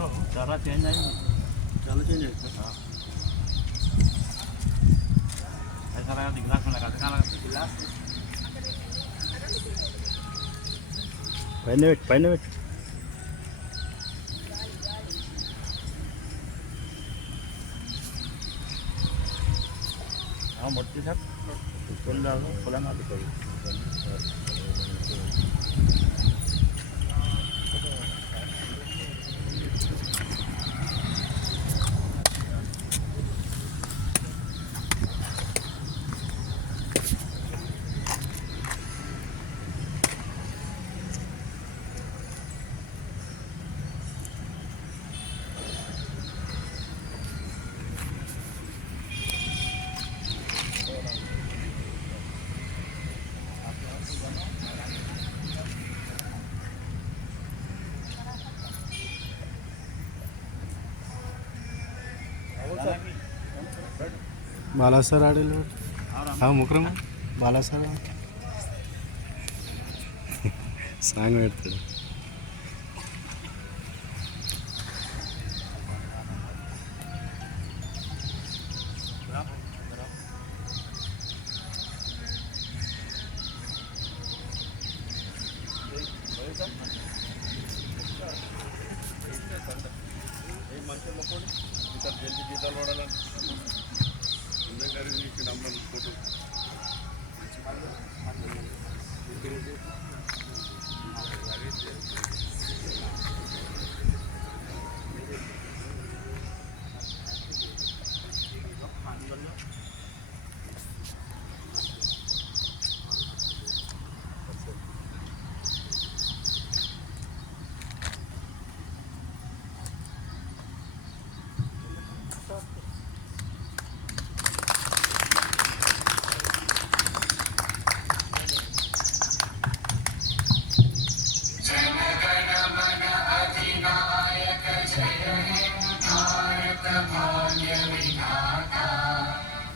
चारा चेंज आई చాలా చేంజ్ అయింది ऐसा लगा गिलास में लगा कहाँ लगा गिलास పైన పెట్టి పైన పెట్టి हाँ मोटी सर खुला ना दिखाई బాలాసార్ ఆడేళ్ళు ముగ్గురం బాలాసార్ సాంగ్ పెడతాడు మంచి మొక్కలు ఇక్కడ జల్దీ జీతాలు పడాలని నమ్మకం ఫోటో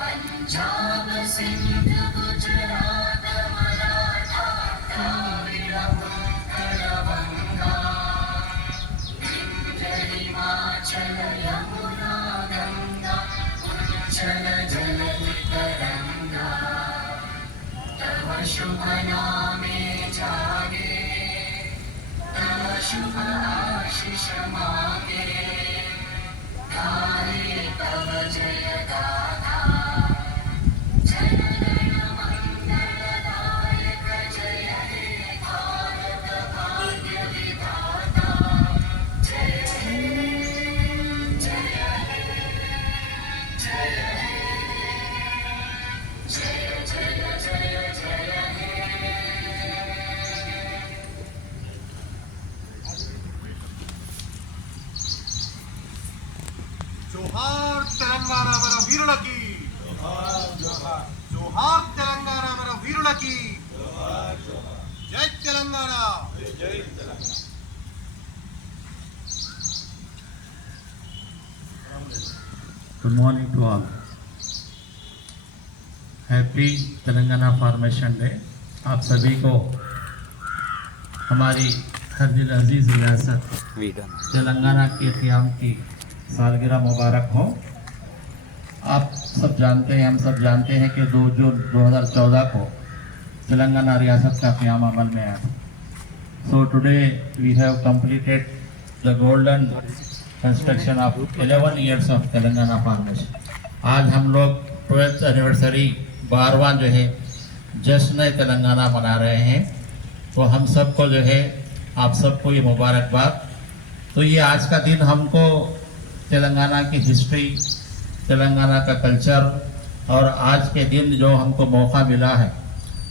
पंजाब सिंध गुजरात मराठा द्राविड उत्कल बंगा विंध्य हिमाचल यमुना गंगा उच्चल जलधि तरंगा तव शुभ नामे जागे तव शुभ आशीष मांगे गाये तव जय गाथा जोहार तेलंगाना मन वीरुलकी जोहार तेलंगाना मन वीरुलकी जय Telangana good morning to all happy Telangana formation day आप सभी को हमारी हरदिल अजीज़ रियासत तेलंगाना के क़याम की सालगिरह मुबारक हो। आप सब जानते हैं, हम सब जानते हैं कि 2 जून 2014 को तेलंगाना रियासत का क़याम अमल में आया था। So today we have completed the golden construction of 11 years of Telangana formation. आज हम लोग 12th एनिवर्सरी 12वां जो है जश्न तेलंगाना मना रहे हैं। तो हम सबको जो है आप सबको ये मुबारकबाद। तो ये आज का दिन हमको तेलंगाना की हिस्ट्री, तेलंगाना का कल्चर और आज के दिन जो हमको मौका मिला है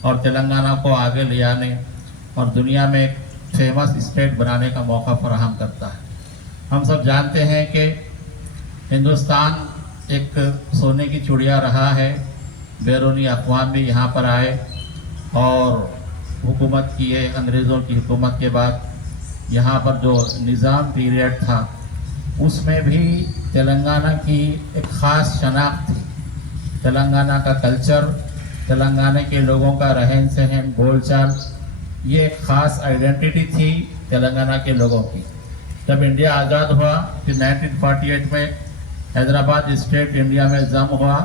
और तेलंगाना को आगे ले आने और दुनिया में एक फेमस स्टेट बनाने का मौका फराहम करता है। हम सब जानते हैं कि हिंदुस्तान एक सोने की चिड़िया रहा है। बैरूनी अक़वाम भी यहाँ पर आए और हुकूमत किए। अंग्रेज़ों की हुकूमत के बाद यहाँ पर जो निज़ाम पीरियड था उसमें भी तेलंगाना की एक ख़ास शनाख्त थी। तेलंगाना का कल्चर, तेलंगाना के लोगों का रहन सहन, बोलचाल, ये एक ख़ास आइडेंटिटी थी तेलंगाना के लोगों की। जब इंडिया आज़ाद हुआ फिर 1948 में हैदराबाद स्टेट इंडिया में जम हुआ,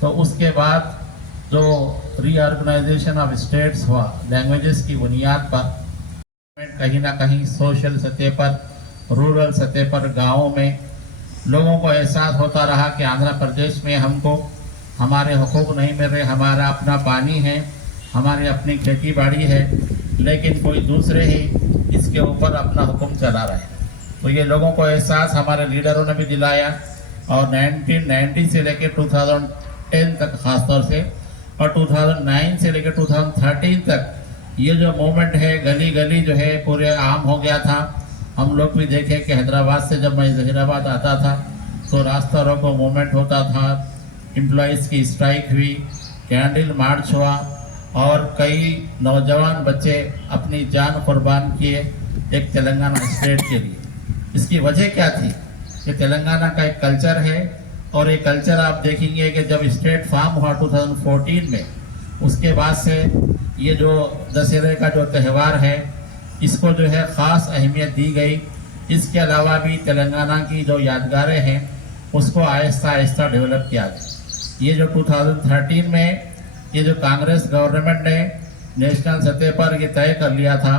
तो उसके बाद जो रीऑर्गेनाइजेशन ऑफ स्टेट्स हुआ लैंग्वेजेस की बुनियाद पर, कहीं ना कहीं सोशल सतह पर, रूरल सतह पर, गाँवों में लोगों को एहसास होता रहा कि आंध्र प्रदेश में हमको हमारे हुकूक नहीं मिल रहे, हमारा अपना पानी है, हमारी अपनी खेती बाड़ी है, लेकिन कोई दूसरे ही इसके ऊपर अपना हुक्म चला रहे हैं। तो ये लोगों को एहसास हमारे लीडरों ने भी दिलाया, और 1990 से लेकर 2010 तक खासतौर से, और 2009 से लेकर 2013 तक ये जो मूवमेंट है गली गली जो है पूरे आम हो गया था। हम लोग भी देखे कि हैदराबाद से जब मैं जहीराबाद आता था तो रास्ता रोको मूवमेंट होता था, एम्प्लॉइज़ की स्ट्राइक हुई, कैंडल मार्च हुआ, और कई नौजवान बच्चे अपनी जान कुर्बान किए एक तेलंगाना स्टेट के लिए। इसकी वजह क्या थी कि तेलंगाना का एक कल्चर है, और ये कल्चर आप देखेंगे कि जब स्टेट फॉर्म हुआ 2014 में, उसके बाद से ये जो दशहरे का जो त्यौहार है इसको जो है ख़ास अहमियत दी गई। इसके अलावा भी तेलंगाना की जो यादगारें हैं उसको आहिस्ता आहिस्ता डेवलप किया गया। ये जो 2013 में ये जो कांग्रेस गवर्नमेंट ने नेशनल सतह पर ये तय कर लिया था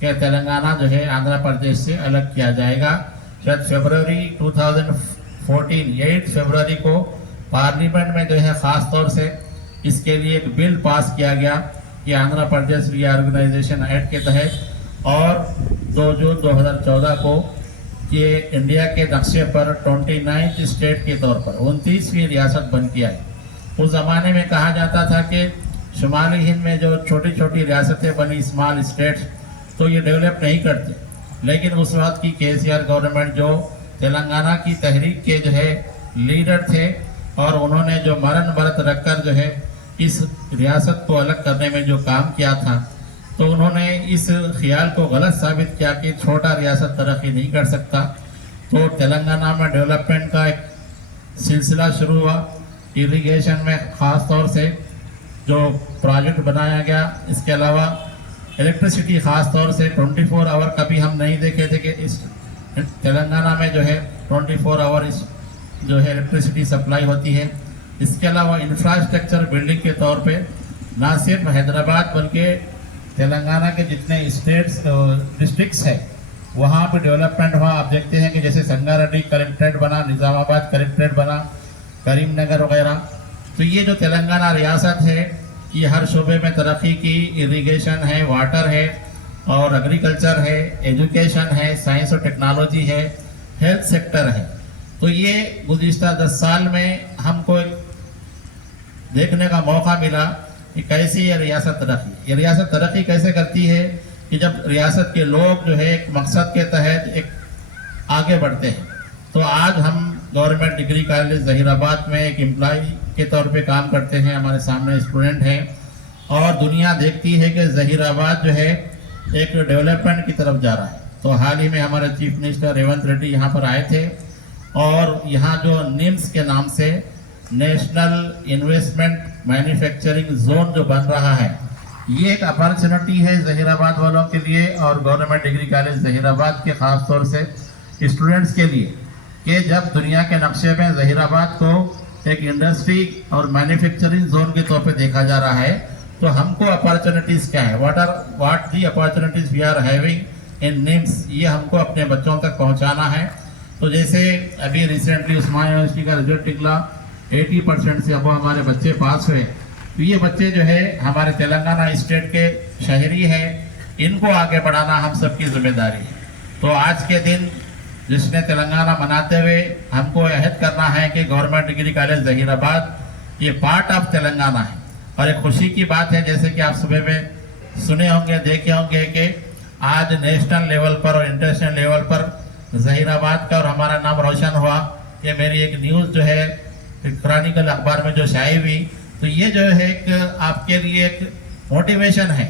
कि तेलंगाना जो है आंध्र प्रदेश से अलग किया जाएगा, शायद फरवरी 2014 8 फरवरी को पार्लियामेंट में जो है ख़ास तौर से इसके लिए एक बिल पास किया गया कि आंध्र प्रदेश रीऑर्गेनाइजेशन एक्ट के तहत, और 2 जून 2014 को ये इंडिया के नक्शे पर 29th स्टेट के तौर पर 29वीं रियासत बन के आई। उस ज़माने में कहा जाता था कि शुमाली हिंद में जो छोटी छोटी रियासतें बनी, स्मॉल स्टेट्स, तो ये डेवलप नहीं करते, लेकिन उस वक्त की केसीआर गवर्नमेंट जो तेलंगाना की तहरीक के जो है लीडर थे, और उन्होंने जो मरण व्रत रखकर जो है इस रियासत को अलग करने में जो काम किया था, तो उन्होंने इस ख्याल को गलत साबित किया कि छोटा रियासत तरक्की नहीं कर सकता। तो तेलंगाना में डेवलपमेंट का एक सिलसिला शुरू हुआ। इरिगेशन में ख़ास तौर से जो प्रोजेक्ट बनाया गया, इसके अलावा इलेक्ट्रिसिटी ख़ास तौर से 24 आवर कभी हम नहीं देखे थे कि इस तेलंगाना में जो है 24 आवर जो है इलेक्ट्रिसिटी सप्लाई होती है। इसके अलावा इंफ्रास्ट्रक्चर बिल्डिंग के तौर पे ना सिर्फ हैदराबाद बल्कि तेलंगाना के जितने स्टेट्स डिस्ट्रिक्ट्स हैं वहाँ पे डेवलपमेंट हुआ। आप देखते हैं कि जैसे संगारेड्डी कलेक्ट्रेट बना, निज़ामाबाद कलेक्ट्रेट बना, करीमनगर वगैरह। तो ये जो तेलंगाना रियासत है ये हर शोबे में तरक्की की, इरिगेशन है, वाटर है, और एग्रीकल्चर है, एजुकेशन है, साइंस और टेक्नोलॉजी है, हेल्थ सेक्टर है। तो ये गुज़िश्ता 10 साल में हमको देखने का मौका मिला कि कैसे ये रियासत तरक्की कैसे करती है, कि जब रियासत के लोग जो है एक मकसद के तहत एक आगे बढ़ते हैं। तो आज हम गवर्नमेंट डिग्री कॉलेज जहीराबाद में एक एम्प्लॉय के तौर पे काम करते हैं, हमारे सामने स्टूडेंट हैं, और दुनिया देखती है कि जहीराबाद जो है एक डेवलपमेंट की तरफ जा रहा है। तो हाल ही में हमारे चीफ मिनिस्टर रेवंत रेड्डी यहाँ पर आए थे, और यहाँ जो निम्स के नाम से नेशनल इन्वेस्टमेंट मैन्युफैक्चरिंग जोन जो बन रहा है, ये एक अपॉर्चुनिटी है जहीराबाद वालों के लिए और गवर्नमेंट डिग्री कॉलेज जहीराबाद के ख़ास तौर से स्टूडेंट्स के लिए, कि जब दुनिया के नक्शे में जहीराबाद को एक इंडस्ट्री और मैन्युफैक्चरिंग जोन के तौर पे देखा जा रहा है, तो हमको अपॉर्चुनिटीज़ क्या है, what the opportunities we are having in NIMS, ये हमको अपने बच्चों तक पहुंचाना है। तो जैसे अभी रिसेंटली उस्मानिया यूनिवर्सिटी का रिजल्ट निकला, 80% से अब हमारे बच्चे पास हुए। तो ये बच्चे जो है हमारे तेलंगाना स्टेट के शहरी हैं, इनको आगे बढ़ाना हम सबकी जिम्मेदारी है। तो आज के दिन जिसने तेलंगाना मनाते हुए हमको अहद करना है कि गवर्नमेंट डिग्री कॉलेज जहीराबाद ये पार्ट ऑफ तेलंगाना है। और एक खुशी की बात है, जैसे कि आप सुबह में सुने होंगे, देखे होंगे कि आज नेशनल लेवल पर और इंटरनेशनल लेवल पर जहीराबाद का और हमारा नाम रोशन हुआ। ये मेरी एक न्यूज़ जो है क्रॉनिकल अखबार में जो शाये हुई, तो ये जो है एक आपके लिए एक मोटिवेशन है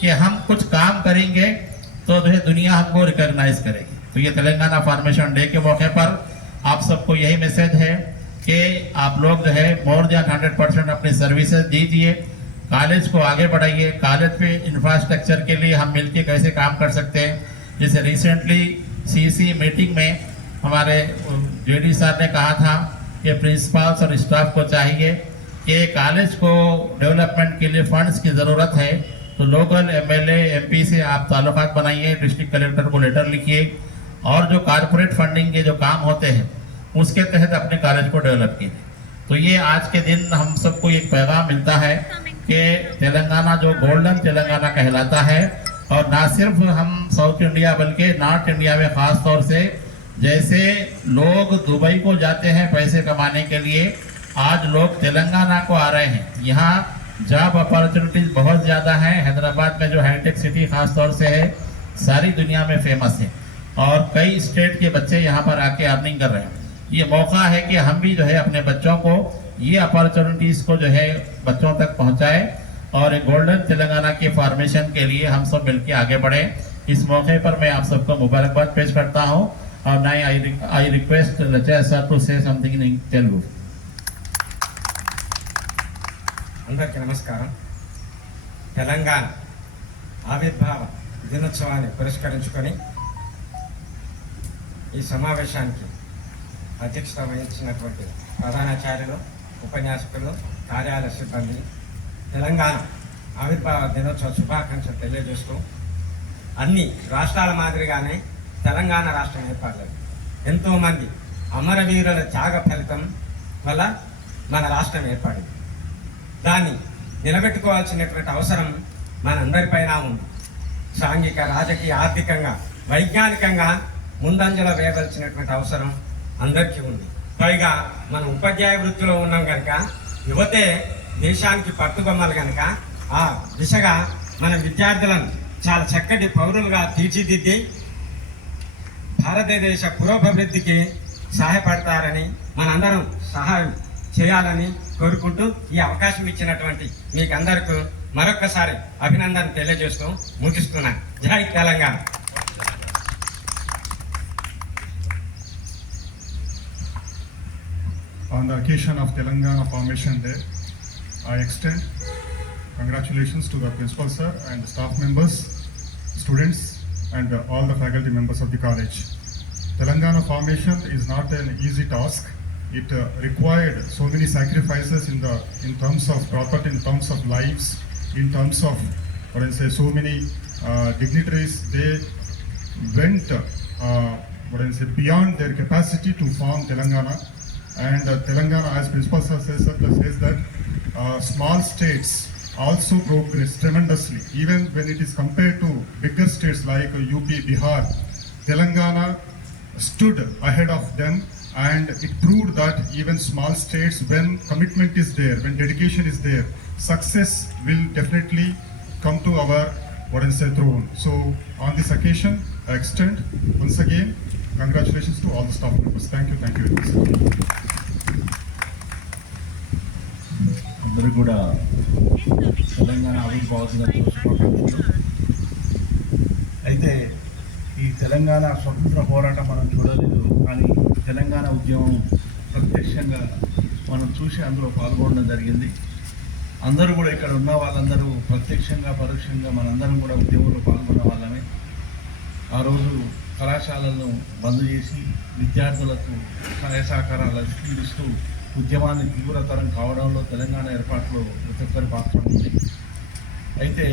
कि हम कुछ काम करेंगे तो जो है दुनिया हमको रिकॉग्नाइज करेगी। तो ये तेलंगाना फॉर्मेशन डे के मौके पर आप सबको यही मैसेज है कि आप लोग जो है मोर देन 100% अपनी सर्विसेज दीजिए, कॉलेज को आगे बढ़ाइए। कॉलेज पे इंफ्रास्ट्रक्चर के लिए हम मिलके कैसे काम कर सकते हैं, जैसे रिसेंटली सीसी मीटिंग में हमारे जेडी सर ने कहा था कि प्रिंसिपल्स और स्टाफ को चाहिए कि कॉलेज को डेवलपमेंट के लिए फंड्स की ज़रूरत है, तो लोकल एमएलए एमपी से आप ताल्लुकात बनाइए, डिस्ट्रिक्ट कलेक्टर को लेटर लिखिए और जो कारपोरेट फंडिंग के जो काम होते हैं उसके तहत अपने कॉलेज को डेवलप कीजिए। तो ये आज के दिन हम सबको एक पैगाम मिलता है कि तेलंगाना जो गोल्डन तेलंगाना कहलाता है, और ना सिर्फ हम साउथ इंडिया बल्कि नॉर्थ इंडिया में ख़ास तौर से जैसे लोग दुबई को जाते हैं पैसे कमाने के लिए, आज लोग तेलंगाना को आ रहे हैं। यहाँ जॉब अपॉर्चुनिटीज बहुत ज़्यादा हैं। हैदराबाद में जो हाईटेक सिटी खास तौर से है सारी दुनिया में फेमस है और कई स्टेट के बच्चे यहाँ पर आके अर्निंग कर रहे हैं। ये मौका है कि हम भी जो है अपने बच्चों को ये अपॉर्चुनिटीज़ को जो है बच्चों तक पहुँचाए और एक गोल्डन तेलंगाना के फॉर्मेशन के लिए हम सब मिलकर आगे बढ़े। इस मौके पर मैं आप सबको मुबारकबाद पेश करता हूँ और now I request Rachaya sir to say something in Telugu. అందరికీ నమస్కారం. తెలంగాణ ఆవిర్భావ దినోత్సవాన్ని పురస్కరించుకొని ఈ సమావేశానికి అధ్యక్షత వహించినటువంటి ప్రధానాచార్యులు, ఉపన్యాసకులు, కార్యాలయ సిబ్బంది తెలంగాణ ఆవిర్భావ దినోత్సవ శుభాకాంక్షలు తెలియజేస్తూ అన్ని రాష్ట్రాల మాదిరిగానే తెలంగాణ రాష్ట్రం ఏర్పడలేదు. ఎంతోమంది అమరవీరుల త్యాగ ఫలితం వల్ల మన రాష్ట్రం ఏర్పడింది. దాన్ని నిలబెట్టుకోవాల్సినటువంటి అవసరం మనందరిపైన ఉంది. సాంఘిక, రాజకీయ, ఆర్థికంగా, వైజ్ఞానికంగా ముందంజలో వేయవలసినటువంటి అవసరం అందరికీ ఉంది. పైగా మనం ఉపాధ్యాయ వృత్తిలో ఉన్నాం కనుక యువతే దేశానికి పట్టుకొమ్మలు కనుక ఆ దిశగా మన విద్యార్థులను చాలా చక్కటి పౌరులుగా తీర్చిదిద్ది భారతదేశ పురోభివృద్ధికి సహాయపడతారని మనందరం సహాయం చేయాలని కోరుకుంటూ ఈ అవకాశం ఇచ్చినటువంటి మీకు అందరికీ మరొక్కసారి అభినందన తెలియజేస్తూ ముగిస్తున్నాను. జై Telangana. On the occasion of Telangana Formation Day, I extend congratulations to the principal sir and the staff members, students and all the faculty members of the college. Telangana Formation is not an easy task. It required so many sacrifices in terms of property, in terms of lives, in terms of so many dignitaries. They went beyond their capacity to form Telangana. And Telangana, as Principal Sir says that small states also progress tremendously. Even when it is compared to bigger states like UP, Bihar, Telangana stood ahead of them, and it proved that even small states, when commitment is there, when dedication is there, success will definitely come to our throne. So on this occasion, I extend once again congratulations to all the staff members. Thank you very much. అందరూ కూడా తెలంగాణ ఆవిర్భావ దినోత్సవ శుభాకాంక్షలు. అయితే ఈ తెలంగాణ స్వతంత్ర పోరాటం మనం చూడలేదు, కానీ తెలంగాణ ఉద్యమం ప్రత్యక్షంగా మనం చూసి అందులో పాల్గొనడం జరిగింది. అందరూ కూడా ఇక్కడ ఉన్న వాళ్ళందరూ ప్రత్యక్షంగా పరోక్షంగా మనందరం కూడా ఉద్యమంలో పాల్గొన్న వాళ్ళమే. ఆ రోజు కళాశాలలను బంద్ చేసి విద్యార్థులకు సహాయ సహకారాలు అందిస్తూ ఉద్యమాన్ని తీవ్రతరం కావడంలో తెలంగాణ ఏర్పాటులో ప్రతి ఒక్కరి పాత్ర ఉంది. అయితే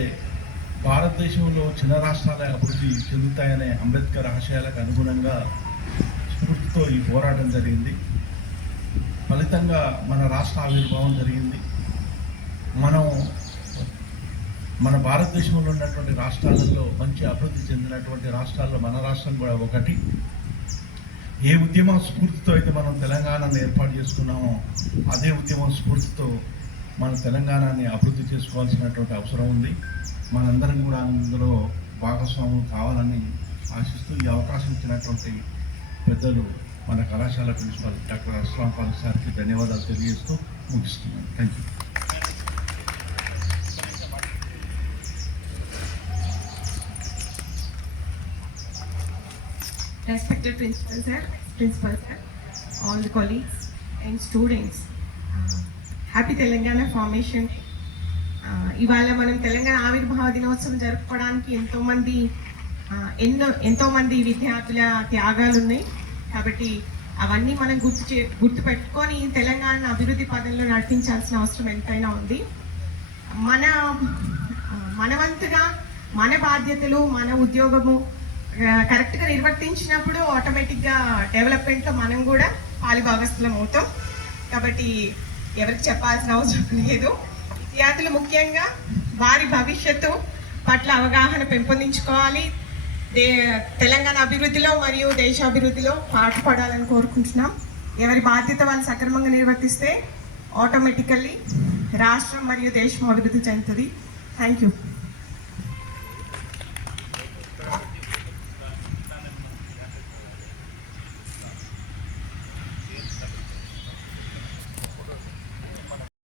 భారతదేశంలో చిన్న రాష్ట్రాలే అభివృద్ధి చెందుతాయనే అంబేద్కర్ ఆశయాలకు అనుగుణంగా స్ఫూర్తితో ఈ పోరాటం జరిగింది. ఫలితంగా మన రాష్ట్ర ఆవిర్భావం జరిగింది. మన భారతదేశంలో ఉన్నటువంటి రాష్ట్రాలలో మంచి అభివృద్ధి చెందినటువంటి రాష్ట్రాల్లో మన రాష్ట్రం కూడా ఒకటి. ఏ ఉద్యమం స్ఫూర్తితో అయితే మనం తెలంగాణను ఏర్పాటు చేసుకున్నామో అదే ఉద్యమం స్ఫూర్తితో మన తెలంగాణని అభివృద్ధి చేసుకోవాల్సినటువంటి అవసరం ఉంది. మనందరం కూడా అందులో భాగస్వాములు కావాలని ఆశిస్తూ ఈ అవకాశం ఇచ్చినటువంటి పెద్దలు మన కళాశాల ప్రిన్సిపల్ డాక్టర్ అస్లాం పాల్ సార్కి ధన్యవాదాలు తెలియజేస్తూ ముగిస్తున్నాను. Thank you. Respected Principal Sir, all the colleagues and students, Happy Telangana Formation. ఇవాళ మనం తెలంగాణ ఆవిర్భావ దినోత్సవం జరుపుకోవడానికి ఎంతోమంది ఎంతోమంది విద్యార్థుల త్యాగాలు ఉన్నాయి. కాబట్టి అవన్నీ మనం గుర్తుపెట్టుకొని తెలంగాణను అభివృద్ధి పదంలో నడిపించాల్సిన అవసరం ఎంతైనా ఉంది. మన వంతుగా మన బాధ్యతలు మన ఉద్యోగము కరెక్ట్గా నిర్వర్తించినప్పుడు ఆటోమేటిక్గా డెవలప్మెంట్లో మనం కూడా పాలిభాగస్థులం అవుతాం. కాబట్టి ఎవరికి చెప్పాల్సిన అవసరం లేదు. విద్యార్థులు ముఖ్యంగా వారి భవిష్యత్తు పట్ల అవగాహన పెంపొందించుకోవాలి. తెలంగాణ అభివృద్ధిలో మరియు దేశాభివృద్ధిలో పాటుపడాలని కోరుకుంటున్నాం. ఎవరి బాధ్యత వాళ్ళు సక్రమంగా నిర్వర్తిస్తే ఆటోమేటికల్లీ రాష్ట్రం మరియు దేశం అభివృద్ధి చెందుతుంది. Thank you.